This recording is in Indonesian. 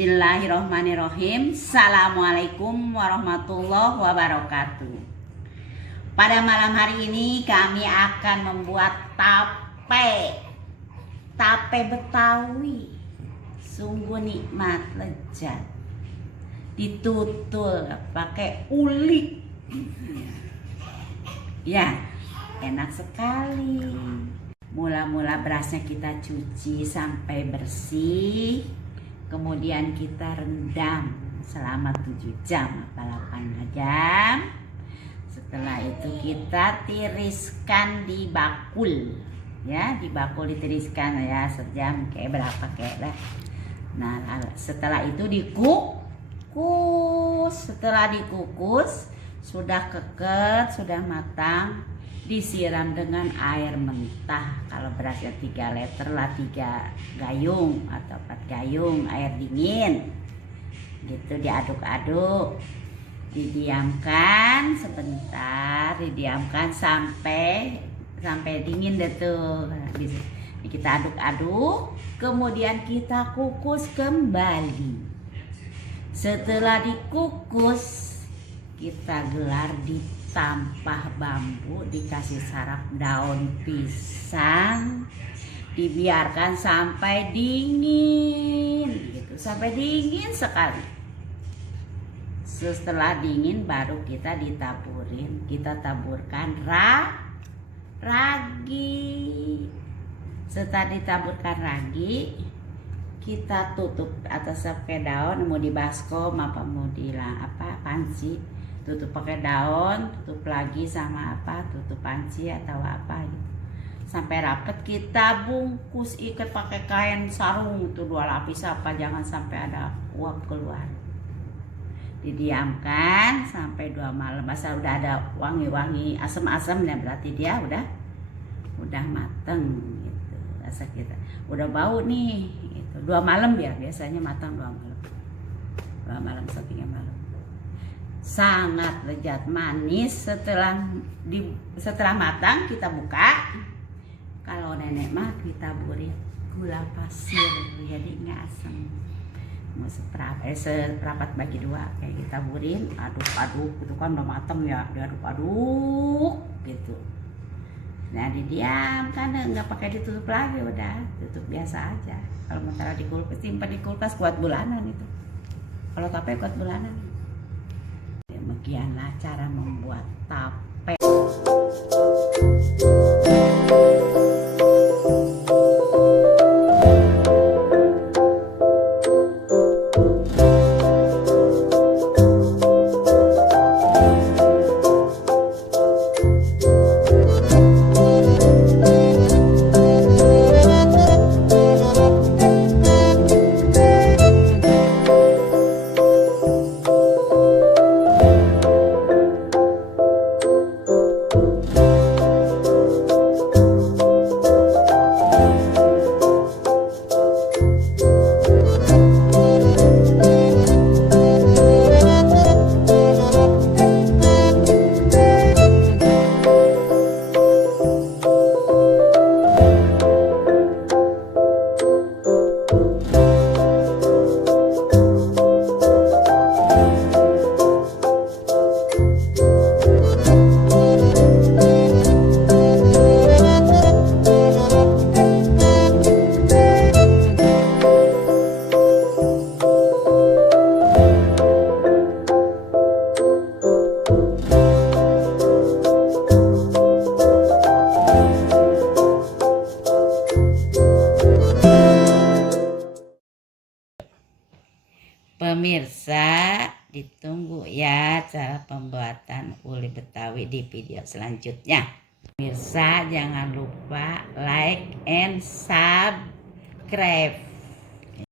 Bismillahirrahmanirrahim. Assalamualaikum warahmatullahi wabarakatuh. Pada malam hari ini kami akan membuat tape Betawi. Sungguh nikmat, lezat. Ditutul pakai uli. Ya, enak sekali. Mula-mula berasnya kita cuci sampai bersih. Kemudian kita rendam selama 7 jam atau 8 jam. Setelah itu kita tiriskan di bakul. Ya, di bakul ditiriskan ya sejam kayak berapa kayak lah. Nah, setelah itu dikukus. Setelah dikukus sudah keket, sudah matang, disiram dengan air mentah. Kalau berasnya 3 liter lah 3 gayung atau 4 gayung air dingin. Gitu diaduk-aduk. Didiamkan sebentar, didiamkan sampai dingin deh tuh. Kita aduk-aduk, kemudian kita kukus kembali. Setelah dikukus, kita gelar di tampah bambu, dikasih sarap daun pisang, dibiarkan sampai dingin gitu, sampai dingin sekali. Setelah dingin baru kita taburkan ragi. Setelah ditaburkan ragi, kita tutup atas pakai daun, mau di baskom apa mau di panci, tutup pakai daun, tutup lagi sama tutup panci atau apa gitu. Sampai rapet kita bungkus, ikat pakai kain sarung itu 2 lapis jangan sampai ada uap keluar. Didiamkan sampai 2 malam. Asal udah ada wangi-wangi asam-asamnya berarti dia udah mateng gitu. Asal kita udah bau nih gitu. 2 malam biasanya matang 2 malam. 2 malam sampai malam. Sangat lezat, manis. Setelah matang kita buka. Kalau nenek mah kita taburin gula pasir jadi nggak asam. Mau seperempat bagi 2 kayak kita taburin, aduk-aduk itu kan udah matang ya, diaduk-aduk gitu. Nah didiamkan, nggak pakai ditutup lagi, udah tutup biasa aja. Kalau mau taruh di kulkas, simpan di kulkas kuat bulanan itu. Kalau tape kuat bulanan. Demikianlah cara membuat tape. Pemirsa, ditunggu ya cara pembuatan uli Betawi di video selanjutnya. Pemirsa, jangan lupa like and subscribe.